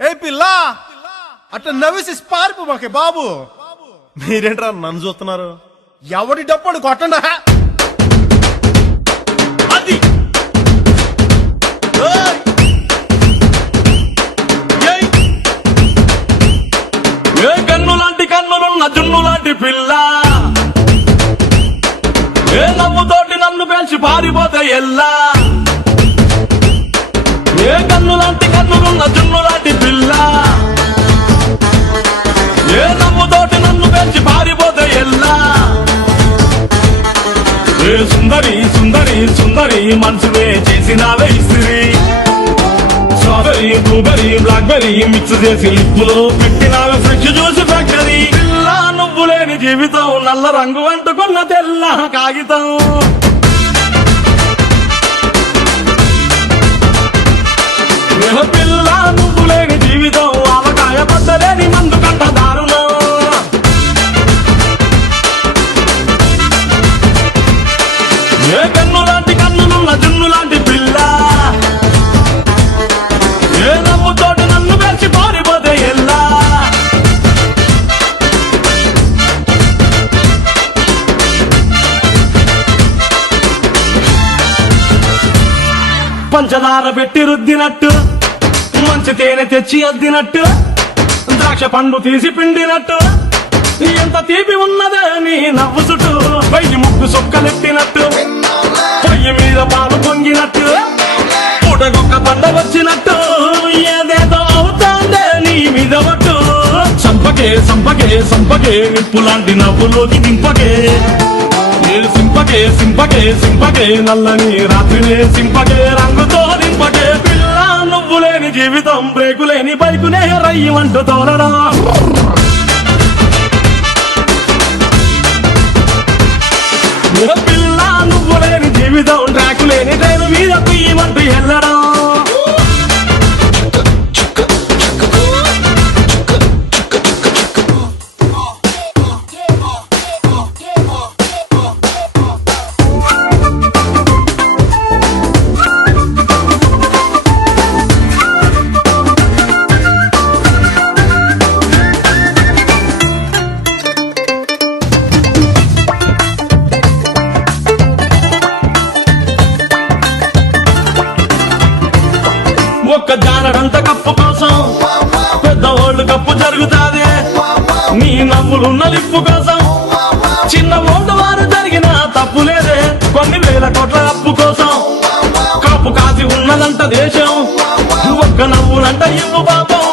ఏ పిల్ల అట్లా నవ్వేసి పారిపో మాకే బాబు. మీరేంట్రా నన్ను చూస్తున్నారు? ఎవడి డప్పుడు కొట్టండా అది. ఏ కన్ను లాంటి కన్నులున్న జున్ను లాంటి పిల్ల, ఏ నవ్వుతోటి నన్ను పెంచి పారిపోతే ఎల్లా. ఏ కన్ను లాంటి కన్నులున్న జున్ను లాంటి పిల్ల, ఏ నవ్వుతోటి నన్ను పెంచి పారిపోతే ఎల్లా. ఏ సుందరి సుందరి సుందరి మనసునే చేసినావే ఇస్త్రీ. స్ట్రాబెరీ బ్లూబెరీ బ్లాక్బెరీ మిక్స్ చేసి లిప్పులో పెట్టినావే ఫ్రెష్ జ్యూస్ ఫ్యాక్టరీ. పిల్ల నువ్వు లేని జీవితం నల్ల రంగు అంటుకున్న తెల్ల కాగితం. పిల్ల నువ్వు లేని జీవితం ఆవకాయ బద్దలేని మందు కంట దారుణం. ఏ కన్ను లాంటి కన్నులున్న జున్ను లాంటి పిల్ల, ఏ నవ్వుతోటి నన్ను పెంచి పారిపోతే ఎల్లా. పంచదార పెట్టి రుద్దినట్టు, మంచి తేనె తెచ్చి అద్దినట్టు, ద్రాక్ష పండు తీసి పిండినట్టు, ఎంత తీపి ఉన్నదే నీ నవ్వు చుట్టూ. వెయ్యి ముగ్గు సొక్కలెట్టినట్టు, పొయ్యి మీద పాలు పొంగినట్టు, పూటకొక్క పండ వచ్చినట్టు, ఏదేదో అవుతాందే నీ మీద పట్టు. సంపకే సంపకే సంపకే నిప్పు లాంటి నవ్వులోకి దింపకే. సింపకే సింపకే సింపకే నల్లని రాత్రినే సింపకే రంగుతో నింపకే. పిల్ల నువ్వు లేని జీవితం బ్రేకు లేని బైకునే రయ్యమంటూ తోలడా. పిల్ల నువ్వు లేని జీవితం ట్రాకు లేని ట్రైన్ మీద కుయ్యమంటూ వెళ్ళడం. ఒక్క జానడంత కప్పు కోసం పెద్ద ఓల్డ్ కప్పు జరుగుతాదే. నీ నవ్వులున్న లిప్పు కోసం చిన్న ఓల్డ్ వారు జరిగిన తప్పు లేదే. కొన్ని వేల కోట్ల అప్పు కోసం కాపు కాసి ఉన్నదంట దేశం. ఒక్క నవ్వులంట ఇవ్వు పాపం,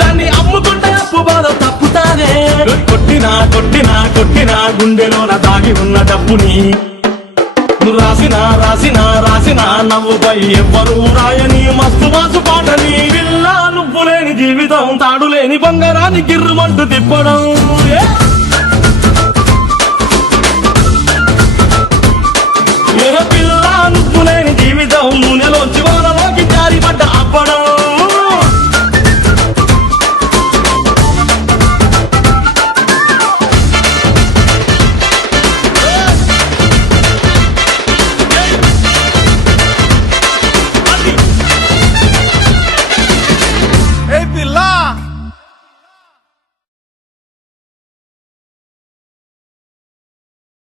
దాన్ని అమ్ముకుంటే అప్పు బాధ తప్పుతాదే. కొట్టినా కొట్టినా కొట్టినా గుండెలోన దాగి ఉన్న డబ్బుని రాసిన రాసిన రాసిన నవ్వుపై ఎవ్వరూ రాయని మస్తు మాసు పాటని. పిల్ల నువ్వు లేని జీవితం తాడు లేని బంగారాన్ని గిర్రుమంటూ తిప్పడం.